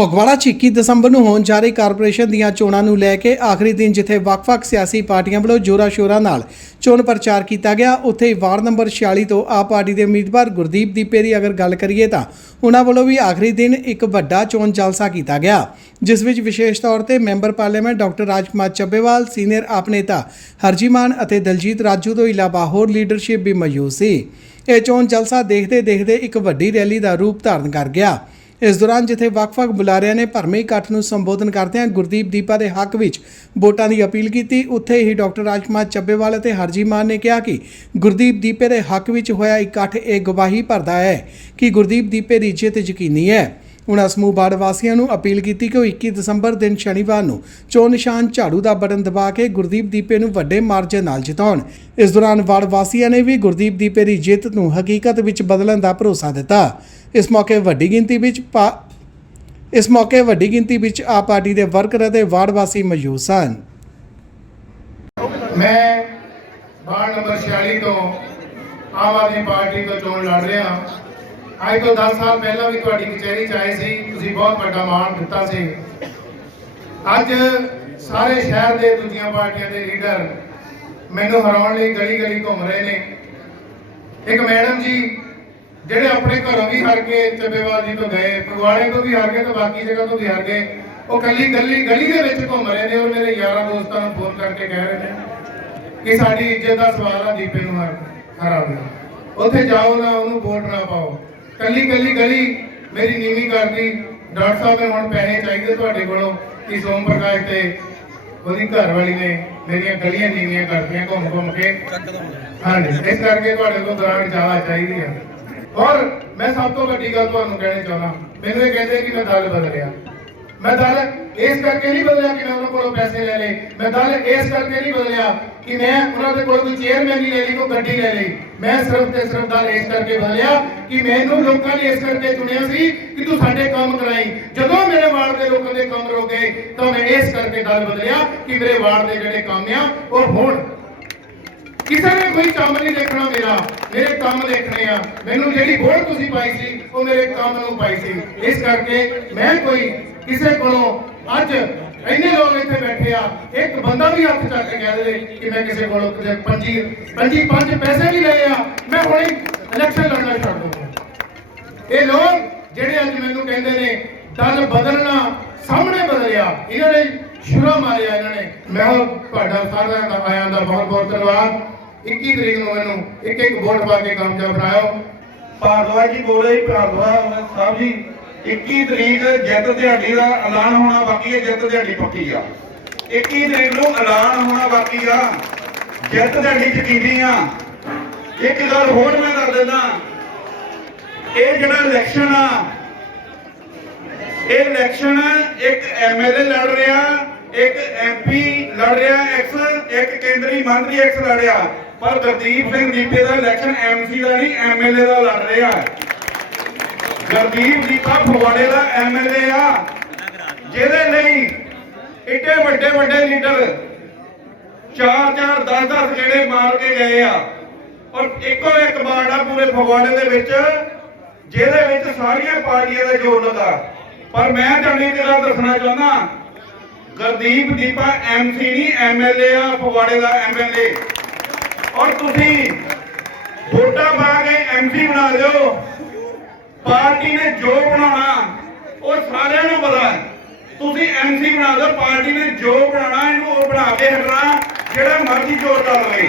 ਫਗਵਾੜਾ 'ਚ 21 ਦਸੰਬਰ ਨੂੰ ਹੋਣ ਜਾ ਰਹੀ ਕਾਰਪੋਰੇਸ਼ਨ ਦੀਆਂ ਚੋਣਾਂ ਨੂੰ ਲੈ ਕੇ ਆਖਰੀ ਦਿਨ ਜਿੱਥੇ ਵੱਖ-ਵੱਖ ਸਿਆਸੀ ਪਾਰਟੀਆਂ ਵੱਲੋਂ ਜ਼ੋਰਾਂ ਸ਼ੋਰਾਂ ਨਾਲ ਚੋਣ ਪ੍ਰਚਾਰ ਕੀਤਾ ਗਿਆ, ਉੱਥੇ ਹੀ ਵਾਰਡ ਨੰਬਰ 46 ਤੋਂ ਆਪ ਪਾਰਟੀ ਦੇ ਉਮੀਦਵਾਰ ਗੁਰਦੀਪ ਦੀਪੇ ਦੀ ਅਗਰ ਗੱਲ ਕਰੀਏ ਤਾਂ ਉਹਨਾਂ ਵੱਲੋਂ ਵੀ ਆਖਰੀ ਦਿਨ ਇੱਕ ਵੱਡਾ ਚੋਣ ਜਲਸਾ ਕੀਤਾ ਗਿਆ, ਜਿਸ ਵਿੱਚ ਵਿਸ਼ੇਸ਼ ਤੌਰ ਤੇ member parliament doctor Rajkumar Chabbewal, senior AAP ਨੇਤਾ ਹਰਜੀਮਾਨ ਅਤੇ ਦਲਜੀਤ ਰਾਜੂ ਤੋਂ ਇਲਾਵਾ ਹੋਰ ਲੀਡਰਸ਼ਿਪ ਵੀ ਮੌਜੂਦ ਸੀ। ਇਹ ਚੋਣ ਜਲਸਾ ਦੇਖਦੇ ਦੇਖਦੇ ਇੱਕ ਵੱਡੀ ਰੈਲੀ ਦਾ ਰੂਪ ਧਾਰਨ ਕਰ ਗਿਆ। ਇਸ ਦੌਰਾਨ ਜਿੱਥੇ ਵੱਖ-ਵੱਖ ਬੁਲਾਰਿਆਂ ਨੇ ਭਰਮੇ ਇਕੱਠ ਨੂੰ ਸੰਬੋਧਨ ਕਰਦਿਆਂ ਗੁਰਦੀਪ ਦੀਪਾ ਦੇ ਹੱਕ ਵਿੱਚ ਵੋਟਾਂ ਦੀ ਅਪੀਲ ਕੀਤੀ, ਉੱਥੇ ਹੀ ਡਾਕਟਰ ਰਾਜਕੁਮਾਰ ਚੱਬੇਵਾਲ ਅਤੇ ਹਰਜੀ ਮਾਨ ਨੇ ਕਿਹਾ ਕਿ ਗੁਰਦੀਪ ਦੀਪੇ ਦੇ ਹੱਕ ਵਿੱਚ ਹੋਇਆ ਇਕੱਠ ਇਹ ਗਵਾਹੀ ਭਰਦਾ ਹੈ ਕਿ ਗੁਰਦੀਪ ਦੀਪੇ ਦੀ ਜਿੱਤ ਯਕੀਨੀ ਹੈ। ਉਨ੍ਹਾਂ ਸਮੂਹ ਬਾੜ ਵਾਸੀਆਂ ਨੂੰ ਅਪੀਲ ਕੀਤੀ ਕਿ ਉਹ 21 ਦਸੰਬਰ ਦਿਨ ਸ਼ਨੀਵਾਰ ਨੂੰ ਚੋਣ ਨਿਸ਼ਾਨ ਝਾੜੂ ਦਾ ਬਟਨ ਦਬਾ ਕੇ ਗੁਰਦੀਪ ਦੀਪੇ ਨੂੰ ਵੱਡੇ ਮਾਰਜਨ ਨਾਲ ਜਿਤਾਉਣ। ਇਸ ਦੌਰਾਨ ਵਾਰਡ ਵਾਸੀਆਂ ਨੇ ਵੀ ਗੁਰਦੀਪ ਦੀਪੇ ਦੀ ਜਿੱਤ ਨੂੰ ਹਕੀਕਤ ਵਿੱਚ ਬਦਲਣ ਦਾ ਭਰੋਸਾ ਦਿੱਤਾ। ਇਸ ਮੌਕੇ ਵੱਡੀ ਗਿਣਤੀ ਵਿੱਚ ਪਾ- ਇਸ ਮੌਕੇ ਵੱਡੀ ਗਿਣਤੀ ਵਿੱਚ ਆਪ ਪਾਰਟੀ ਦੇ ਵਰਕਰ ਅਤੇ ਵਾਰਡ ਵਾਸੀ ਮੌਜੂਦ ਸਨ। ਮੈਂ ਵਾਰਡ ਨੰਬਰ 46 ਤੋਂ ਆਮ ਆਦਮੀ ਪਾਰਟੀ ਤੋਂ ਚੋਣ ਲੜ ਰਿਹਾ। ਅੱਜ ਤੋਂ 10 ਸਾਲ ਪਹਿਲਾਂ ਵੀ ਤੁਹਾਡੀ ਕਚਹਿਰੀ 'ਚ ਆਏ ਸੀ, ਤੁਸੀਂ ਬਹੁਤ ਵੱਡਾ ਮਾਣ ਦਿੱਤਾ ਸੀ। ਅੱਜ ਸਾਰੇ ਸ਼ਹਿਰ ਦੇ ਦੂਜੀਆਂ ਪਾਰਟੀਆਂ ਦੇ ਲੀਡਰ ਮੈਨੂੰ ਹਰਾਉਣ ਲਈ ਗਲੀ ਗਲੀ ਘੁੰਮ ਰਹੇ ਨੇ। ਇੱਕ ਮੈਡਮ ਜੀ, ਜਿਹੜੇ ਆਪਣੇ ਘਰੋਂ ਵੀ ਹਰ ਕੇ ਚੱਬੇਵਾਲ ਜੀ ਤੋਂ ਗਏ, ਫਗਵਾੜੇ ਤੋਂ ਵੀ ਹਰ ਗਏ ਤੇ ਬਾਕੀ ਜਗ੍ਹਾ ਤੋਂ ਵੀ ਹਰ ਗਏ ਉਹ ਕੱਲੀ ਗਲੀ ਗਲੀ ਦੇ ਵਿੱਚ ਘੁੰਮ ਰਹੇ ਨੇ ਔਰ ਮੇਰੇ ਯਾਰਾਂ ਦੋਸਤਾਂ ਨੂੰ ਫੋਨ ਕਰਕੇ ਕਹਿ ਰਹੇ ਨੇ ਕਿ ਸਾਡੀ ਇੱਜ਼ਤ ਦਾ ਸਵਾਲ ਆ ਦੀਪੇ ਨੂੰ ਹਰ ਹਰਾ ਦਿਓ ਉੱਥੇ ਜਾਓ ਨਾ, ਉਹਨੂੰ ਵੋਟ ਨਾ ਕੱਲੀ ਕੱਲੀ ਗਲੀ ਮੇਰੀ ਨੀਵੀਂ ਕਰਦੀ ਡਾਕਟਰ ਸਾਹਿਬ ਨੇ ਹੁਣ ਪੈਸੇ ਚਾਹੀਦੇ ਤੁਹਾਡੇ ਕੋਲੋਂ, ਕਿ ਸੋਮ ਪ੍ਰਕਾਸ਼ ਤੇ ਉਹਦੀ ਘਰ ਵਾਲੀ ਨੇ ਮੇਰੀਆਂ ਗਲੀਆਂ ਨੀਵੀਆਂ ਕਰਦੀਆਂ ਘੁੰਮ ਘੁੰਮ ਕੇ। ਹਾਂਜੀ, ਇਸ ਕਰਕੇ ਤੁਹਾਡੇ ਕੋਲ ਗ੍ਰਾਂਟ ਜ਼ਿਆਦਾ ਚਾਹੀਦੀ ਹੈ ਔਰ ਮੈਂ ਸਭ ਤੋਂ ਵੱਡੀ ਗੱਲ ਤੁਹਾਨੂੰ ਕਹਿਣੀ ਚਾਹੁੰਦਾ, ਮੈਨੂੰ ਇਹ ਕਹਿੰਦੇ ਕਿ ਮੈਂ ਦਲ ਬਦਲਿਆ। ਮੈਂ ਦਲ ਇਸ ਕਰਕੇ ਨਹੀਂ ਬਦਲਿਆ ਕਿ ਮੈਂ ਉਹਨਾਂ ਕੋਲੋਂ ਪੈਸੇ ਲੈ ਲਏ। ਮੈਂ ਦਲ ਇਸ ਕਰਕੇ ਨਹੀਂ ਬਦਲਿਆ ਕਿ ਮੈਂ ਉਹਨਾਂ ਦੇ ਕੋਲ ਕੋਈ ਚੇਅਰਮੈਨ ਨਹੀਂ ਲੈ ਲਈ, ਕੋਈ ਗੱਡੀ ਲੈ ਲਈ। ਮੈਂ ਸਿਰਫ ਤੇ ਸਿਰਫ ਦਲ ਇਸ ਕਰਕੇ ਬਦਲਿਆ ਕਿ ਮੈਨੂੰ ਲੋਕਾਂ ਨੇ ਇਸ ਕਰਕੇ ਚੁਣਿਆ ਸੀ ਕਿ ਤੂੰ ਸਾਡੇ ਕੰਮ ਕਰਾਈ। ਜਦੋਂ ਮੇਰੇ ਵਾਰਡ ਦੇ ਲੋਕਾਂ ਦੇ ਕੰਮ ਰੁਕ ਗਏ, ਤਾਂ ਮੈਂ ਇਸ ਕਰਕੇ ਦਲ ਬਦਲਿਆ ਕਿ ਮੇਰੇ ਵਾਰਡ ਦੇ ਜਿਹੜੇ ਕੰਮ ਆ, ਉਹ ਹੋਣ। ਕਿਸੇ ਨੇ ਕੋਈ ਕੰਮ ਨਹੀਂ ਦੇਖਣਾ ਮੇਰਾ। ਮੇਰੇ ਕੰਮ ਦੇਖਣੇ ਆ। ਮੈਨੂੰ ਜਿਹੜੀ ਵੋਟ ਤੁਸੀਂ ਪਾਈ ਸੀ, ਉਹ ਮੇਰੇ ਕੰਮ ਨੂੰ ਪਾਈ ਸੀ। ਇਸ ਕਰਕੇ ਮੈਂ ਕੋਈ ਕਿਸੇ ਕੋਲੋਂ ਅੱਜ ਇੰਨੇ ਲੋਕ ਇੱਥੇ ਬੈਠੇ ਆ, ਇੱਕ ਬੰਦਾ ਵੀ ਹੱਥ ਚੱਕ ਕੇ ਕਹਿ ਦੇ ਕਿ ਮੈਂ ਕਿਸੇ ਕੋਲੋਂ ਕਿਸੇ ਪੰਜੀ ਪੰਜੀ ਪੰਜ ਪੈਸੇ ਵੀ ਲਏ ਆ, ਮੈਂ ਹੁਣੇ ਇਲੈਕਸ਼ਨ ਲੜਨਾ ਛੱਡ ਦੂੰਗਾ ਇਹ ਲੋਕ ਜਿਹੜੇ ਅੱਜ ਮੈਨੂੰ ਕਹਿੰਦੇ ਨੇ, ਦਲ ਬਦਲਣਾ ਸਾਹਮਣੇ ਬਦਲਿਆ, ਇਹਨਾਂ ਨੇ ਸ਼ੁਰਾ ਮਾਰਿਆ ਇਹਨਾਂ ਨੇ। ਮੈਂ ਉਹ ਤੁਹਾਡਾ ਸਾਰਿਆਂ ਦਾ, ਆਇਆਂ ਦਾ ਬਹੁਤ ਬਹੁਤ ਧੰਨਵਾਦ। 21 ਤਰੀਕ ਨੂੰ ਮੈਨੂੰ ਇੱਕ ਇੱਕ ਵੋਟ ਪਾ ਕੇ ਕਾਮਯਾਬ ਬਣਾਇਓ ਭਾਰਦਵਾਜ ਜੀ ਬੋਲੇ ਰਹੇ ਭਾਰਦਵਾਜ ਸਾਹਿਬ ਜੀ। 21 ਤਰੀਕ ਜਿੱਤ ਦਿਹਾੜੀ ਦਾ ਐਲਾਨ ਹੋਣਾ ਬਾਕੀ ਹੈ, ਜਿੱਤ ਦਿਹਾੜੀ ਪੱਕੀ ਆ। 21 ਤਰੀਕ ਨੂੰ ਐਲਾਨ ਹੋਣਾ ਬਾਕੀ ਆ। ਜਿੱਤ ਦਿਹਾੜੀ ਯਕੀਨੀ ਆ। ਇੱਕ ਗੱਲ ਹੋਰ ਮੈਂ ਦੱਸ ਦਿੰਦਾ। ਇਹ ਜਿਹੜਾ ਇਲੈਕਸ਼ਨ ਆ, ਇਹ ਇਲੈਕਸ਼ਨ ਇੱਕ ਐਮਐਲਏ ਲੜ ਰਿਹਾ, ਇੱਕ ਐਮਪੀ ਲੜ ਰਿਹਾ ਐਕਸ ਇੱਕ ਕੇਂਦਰੀ ਮੰਤਰੀ ਐਕਸ ਲੜ ਰਿਹਾ। ਪਰ ਗੁਰਦੀਪ ਸਿੰਘ ਦੀਪੇ ਦਾ ਇਲੈਕਸ਼ਨ ਐਮਸੀ ਦਾ ਨਹੀਂ ਐਮਐਲਏ ਦਾ ਲੜ ਰਿਹਾ। ਗੁਰਦੀਪ ਦੀਪਾ ਫਗਵਾੜੇ ਦਾ ਐਮਐਲਏ ਆ। ਜਿਹਦੇ ਲਈ ਇੱਡੇ ਵੱਡੇ ਵੱਡੇ ਲੀਡਰ ਚਾਰ ਚਾਰ 10 10 ਜਿਹੜੇ ਮਾਰ ਕੇ ਗਏ ਆ। ਔਰ ਇੱਕੋ ਇੱਕ ਬਾੜ ਆ ਪੂਰੇ ਫਗਵਾੜੇ ਦੇ ਵਿੱਚ, ਜਿਹਦੇ ਵਿੱਚ ਸਾਰੀਆਂ ਪਾਰਟੀਆਂ ਦਾ ਜੋਰ ਲੱਗਾ। ਪਰ ਮੈਂ ਤੁਹਾਨੂੰ ਇੱਕ ਗੱਲ ਦੱਸਣਾ ਚਾਹੁੰਦਾ ਗੁਰਦੀਪ ਦੀਪਾ ਐਮਸੀ ਨਹੀਂ ਐਮਐਲਏ ਆ, ਫਗਵਾੜੇ ਦਾ ਐਮਐਲਏ ਔਰ ਤੁਸੀਂ ਵੋਟਾਂ ਪਾ ਕੇ ਐਮਸੀ ਬਣਾ ਲਿਓ ਪਾਰਟੀ ਨੇ ਜੋ ਬਣਾਉਣਾ, ਉਹ ਸਾਰਿਆਂ ਨੂੰ ਪਤਾ ਹੈ। ਤੁਸੀਂ ਐਮਸੀ ਬਣਾ ਦਿਓ, ਪਾਰਟੀ ਨੇ ਜੋ ਬਣਾਉਣਾ, ਇਹਨੂੰ ਉਹ ਬਣਾ ਕੇ ਹਟਣਾ, ਜਿਹੜਾ ਮਰਜ਼ੀ ਜ਼ੋਰ ਲਾ ਲਵੇ।